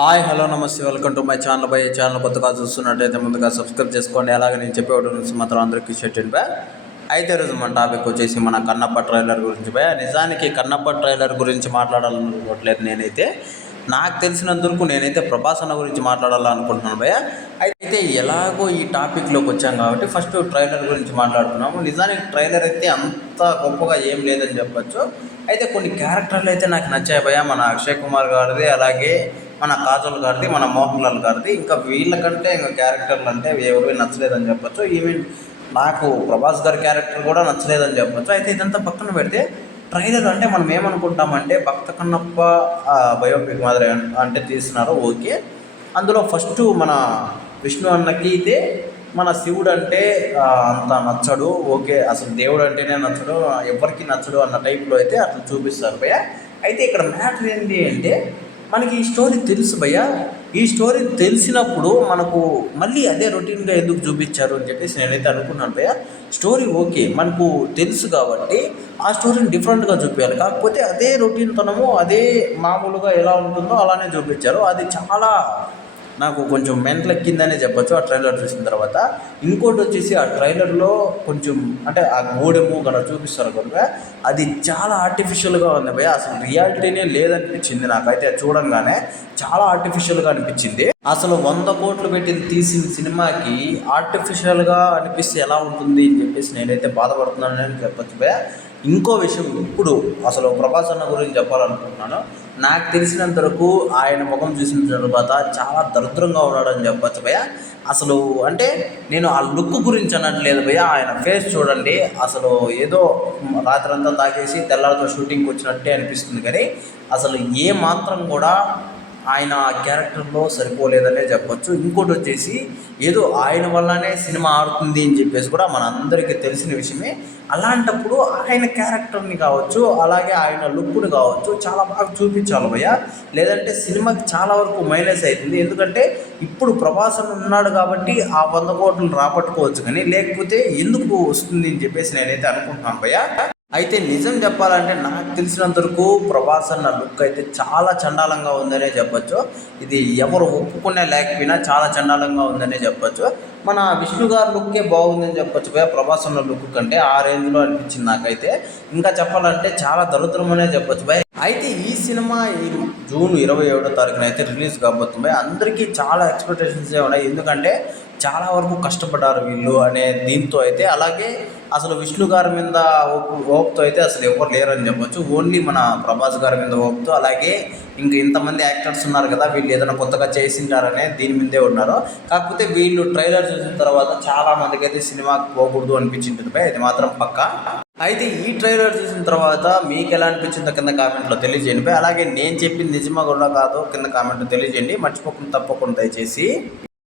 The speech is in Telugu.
హాయ్ హలో నమస్తే welcome to my channel. By channel కొత్తగా చూస్తున్నట్టయితే ముందుగా సబ్స్క్రైబ్ చేసుకోండి. అలాగే నేను చెప్పే నుంచి మాత్రం అందరికీ షెట్టింగ్ బై. అయితే రోజు మన టాపిక్ వచ్చేసి మన కన్నప్ప ట్రైలర్ గురించి బై. నిజానికి కన్నప్ప ట్రైలర్ గురించి మాట్లాడాలనుకోవట్లేదు నేనైతే. నాకు తెలిసినందుకు నేనైతే ప్రభాస్ అన్న గురించి మాట్లాడాలనుకుంటున్నాను భయ. అయితే ఎలాగో ఈ టాపిక్లోకి వచ్చాం కాబట్టి ఫస్ట్ ట్రైలర్ గురించి మాట్లాడుతున్నాము. నిజానికి ట్రైలర్ అయితే అంత గొప్పగా ఏం లేదని చెప్పచ్చు. అయితే కొన్ని క్యారెక్టర్లు అయితే నాకు నచ్చాయి భయ. మన అక్షయ్ కుమార్ గారిది, అలాగే మన కాజల్ గారిది, మన మోహన్ లాల్ గారిది. ఇంకా వీళ్ళకంటే ఇంకా క్యారెక్టర్లు అంటే ఎవరు నచ్చలేదని చెప్పచ్చు. ఈవెన్ నాకు ప్రభాస్ గారి క్యారెక్టర్ కూడా నచ్చలేదని చెప్పచ్చు. అయితే ఇదంతా పక్కన పెడితే ట్రైలర్ అంటే మనం ఏమనుకుంటామంటే భక్త కన్నప్ప బయోపిక్ మాదిరి అంటే తీస్తున్నారు, ఓకే. అందులో ఫస్ట్ మన విష్ణు అన్నకి అయితే మన శివుడు అంటే అంత నచ్చడు, ఓకే. అసలు దేవుడు అంటేనే నచ్చడు, ఎవరికి నచ్చడు అన్న టైప్లో అయితే అట్లా చూపిస్తారు భయ్య. అయితే ఇక్కడ మ్యాటర్ ఏంటి అంటే మనకి ఈ స్టోరీ తెలుసు భయ్య. ఈ స్టోరీ తెలిసినప్పుడు మనకు మళ్ళీ అదే రొటీన్గా ఎందుకు చూపించారు అని చెప్పేసి నేనైతే అనుకున్నాను భయ్య. స్టోరీ ఓకే, మనకు తెలుసు కాబట్టి ఆ స్టోరీని డిఫరెంట్గా చూపించాలి. కాకపోతే అదే రొటీన్ తనము అదే మామూలుగా ఎలా ఉంటుందో అలానే చూపించారు. అది చాలా నాకు కొంచెం మెంటలెక్కిందనే చెప్పచ్చు ఆ ట్రైలర్ చూసిన తర్వాత. ఇంకోటి వచ్చేసి ఆ ట్రైలర్లో కొంచెం అంటే ఆ గోడెము గట్రా చూపిస్తారు కనుక అది చాలా ఆర్టిఫిషియల్గా ఉంది భయ. అసలు రియాలిటీనే లేదనిపించింది నాకైతే. చూడంగానే చాలా ఆర్టిఫిషియల్గా అనిపించింది. అసలు 100 కోట్లు పెట్టి తీసిన సినిమాకి ఆర్టిఫిషియల్గా అనిపిస్తే ఎలా ఉంటుంది అని చెప్పేసి నేనైతే బాధపడుతున్నానని చెప్పచ్చు భయ. ఇంకో విషయం, ఇప్పుడు అసలు ప్రభాస్ అన్న గురించి చెప్పాలనుకుంటున్నాను. నాకు తెలిసినంత వరకు ఆయన ముఖం చూసిన తర్వాత చాలా దరిద్రంగా ఉన్నాడని చెప్పచ్చు భయ్య. అసలు అంటే నేను ఆ లుక్ గురించి అనట్లేదు భయ్య. ఆయన ఫేస్ చూడండి, అసలు ఏదో రాత్రంతా తాగేసి తెల్లారితో షూటింగ్కి వచ్చినట్టే అనిపిస్తుంది. కానీ అసలు ఏ మాత్రం కూడా ఆయన క్యారెక్టర్లో సరిపోలేదనే చెప్పచ్చు. ఇంకోటి వచ్చేసి ఏదో ఆయన వల్లనే సినిమా ఆడుతుంది అని చెప్పేసి కూడా మన అందరికీ తెలిసిన విషయమే. అలాంటప్పుడు ఆయన క్యారెక్టర్ని కావచ్చు, అలాగే ఆయన లుక్ని కావచ్చు చాలా బాగా చూపించాలి భయ్య. లేదంటే సినిమాకి చాలా వరకు మైనస్ అవుతుంది. ఎందుకంటే ఇప్పుడు ప్రభాస్ ఉన్నాడు కాబట్టి ఆ 100 కోట్లు రాబట్టుకోవచ్చు, కానీ లేకపోతే ఎందుకు వస్తుంది అని చెప్పేసి నేనైతే అనుకుంటున్నాను భయ్య. అయితే నిజం చెప్పాలంటే నాకు తెలిసినంత వరకు ప్రభాస్ అన్న లుక్ అయితే చాలా చండాలంగా ఉందనే చెప్పచ్చు. ఇది ఎవరు ఒప్పుకునే లేకపోయినా చాలా చండాలంగా ఉందనే చెప్పచ్చు. మన విష్ణు గారి లుక్కే బాగుందని చెప్పచ్చు భయ, ప్రభాస్ అన్న లుక్ కంటే ఆ రేంజ్లో అనిపించింది నాకైతే. ఇంకా చెప్పాలంటే చాలా దరిద్రమనే చెప్పచ్చు భయ. అయితే ఈ సినిమా జూన్ 27వ తారీఖున అయితే రిలీజ్ కాబోతుంది. అందరికీ చాలా ఎక్స్పెక్టేషన్స్ ఉన్నాయి, ఎందుకంటే చాలా వరకు కష్టపడ్డారు వీళ్ళు అనే దీంతో అయితే. అలాగే అసలు విష్ణు గారి మీద ఓపుతో అయితే అసలు ఎవరు లేరని చెప్పచ్చు. ఓన్లీ మన ప్రభాస్ గారి మీద ఓపుతో, అలాగే ఇంక ఇంతమంది యాక్టర్స్ ఉన్నారు కదా, వీళ్ళు ఏదైనా కొత్తగా చేసింటారనే దీని మీదే ఉన్నారు. కాకపోతే వీళ్ళు ట్రైలర్ చూసిన తర్వాత చాలా మందికి అయితే సినిమాకి పోకూడదు అనిపించింది భయ్, అది మాత్రం పక్కా. అయితే ఈ ట్రైలర్ చూసిన తర్వాత మీకు ఎలా అనిపించిందో కింద కామెంట్లో తెలియజేయండి భయ్. అలాగే నేను చెప్పింది నిజమా కూడా కాదో కింద కామెంట్లో తెలియజేయండి. మర్చిపోకుండా తప్పకుండా దయచేసి.